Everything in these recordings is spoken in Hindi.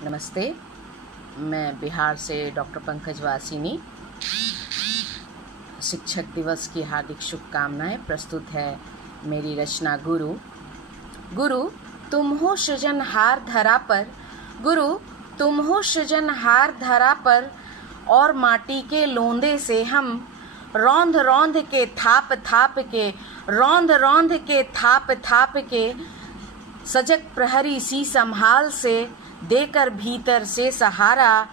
नमस्ते, मैं बिहार से डॉक्टर पंकज वासिनी। शिक्षक दिवस की हार्दिक शुभकामनाएं। प्रस्तुत है मेरी रचना गुरु। गुरु तुम हो सृजनहार धरा पर, गुरु तुम हो सृजनहार धरा पर, और माटी के लोंदे से हम रौंद रौंद के थाप थाप के, रौंद रौंद के थाप थाप के, सजग प्रहरी सी संभाल से देकर भीतर से सहारा,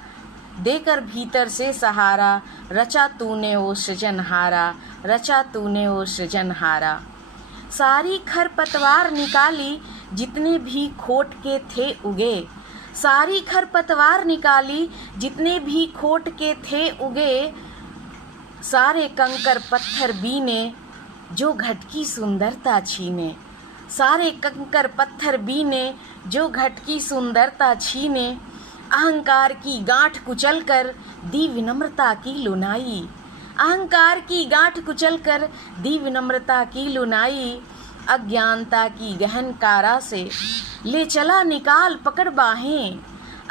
देकर भीतर से सहारा, रचा तूने ओ सृजनहारा, रचा तूने ओ सृजनहारा। सारी खरपतवार निकाली जितने भी खोट के थे उगे, सारी खरपतवार निकाली जितने भी खोट के थे उगे, सारे कंकर पत्थर बीने जो घट की सुंदरता छीने, सारे कंकर पत्थर बीने जो घट की सुंदरता छीने, अहंकार की गांठ कुचलकर दी विनम्रता की लुनाई, अहंकार की गांठ कुचलकर दी विनम्रता की लुनाई, अज्ञानता की गहन कारा से ले चला निकाल पकड़ बाहें,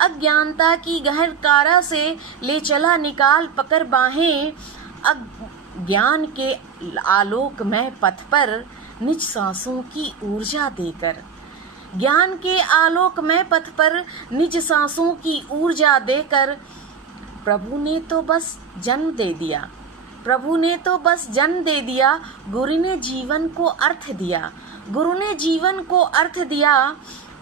अज्ञानता की गहन कारा से ले चला निकाल पकड़ बाहें, ज्ञान के आलोकमय पथ पर निज सांसों की ऊर्जा देकर, ज्ञान के आलोकमय पथ पर निज सांसों की ऊर्जा देकर, प्रभु ने तो बस जन्म दे दिया, प्रभु ने तो बस जन्म दे दिया, गुरु ने जीवन को अर्थ दिया, गुरु ने जीवन को अर्थ दिया।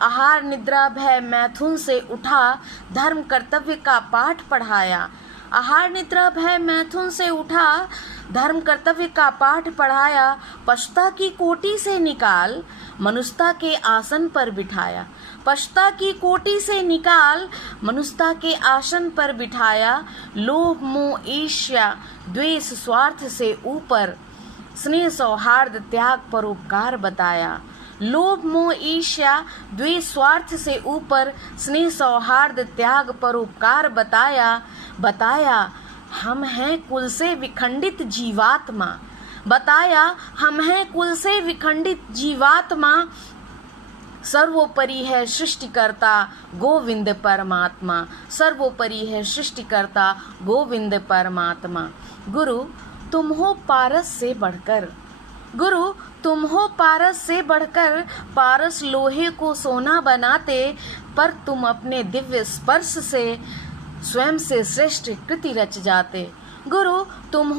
आहार निद्रा भय मैथुन से उठा, धर्म कर्तव्य का पाठ पढ़ाया, आहार निद्रा भय मैथुन से उठा, धर्म कर्तव्य का पाठ पढ़ाया, पशुता की कोटि से निकाल मनुष्यता के आसन पर बिठाया, पशुता की कोटि से निकाल मनुष्यता के आसन पर बिठाया, लोभ मोह ईर्ष्या द्वेष स्वार्थ से ऊपर स्नेह सौहार्द त्याग परोपकार बताया, लोभ मोह ईर्ष्या द्वेष स्वार्थ से ऊपर स्नेह सौहार्द त्याग परोपकार बताया, बताया हम हैं कुल से विखंडित जीवात्मा, बताया हम हैं कुल से विखंडित जीवात्मा, सर्वोपरि है सृष्टिकर्ता गोविंद परमात्मा, सर्वोपरि है सृष्टिकर्ता गोविंद परमात्मा। गुरु तुम हो पारस से बढ़कर, गुरु तुम हो पारस से बढ़कर, पारस लोहे को सोना बनाते, पर तुम अपने दिव्य स्पर्श से स्वयं से श्रेष्ठ कृति रच जाते। गुरु तुम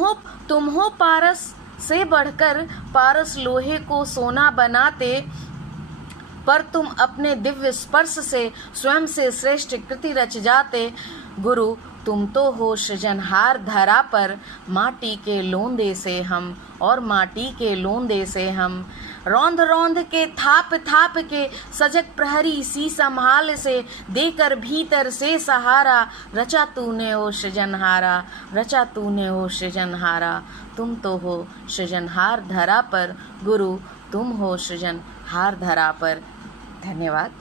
हो पारस से बढ़कर, पारस लोहे को सोना बनाते, पर तुम अपने दिव्य स्पर्श से स्वयं से श्रेष्ठ कृति रच जाते। गुरु तुम तो हो सृजनहार धरा पर, माटी के लोंदे से हम, और माटी के लोंदे से हम, रौंद रौंद के थाप थाप के, सजग प्रहरी सी संभाल से देकर भीतर से सहारा, रचा तूने ओ सृजनहारा, रचा तूने ओ सृजनहारा। तुम तो हो सृजनहार धरा पर, गुरु तुम हो सृजनहार धरा पर। धन्यवाद।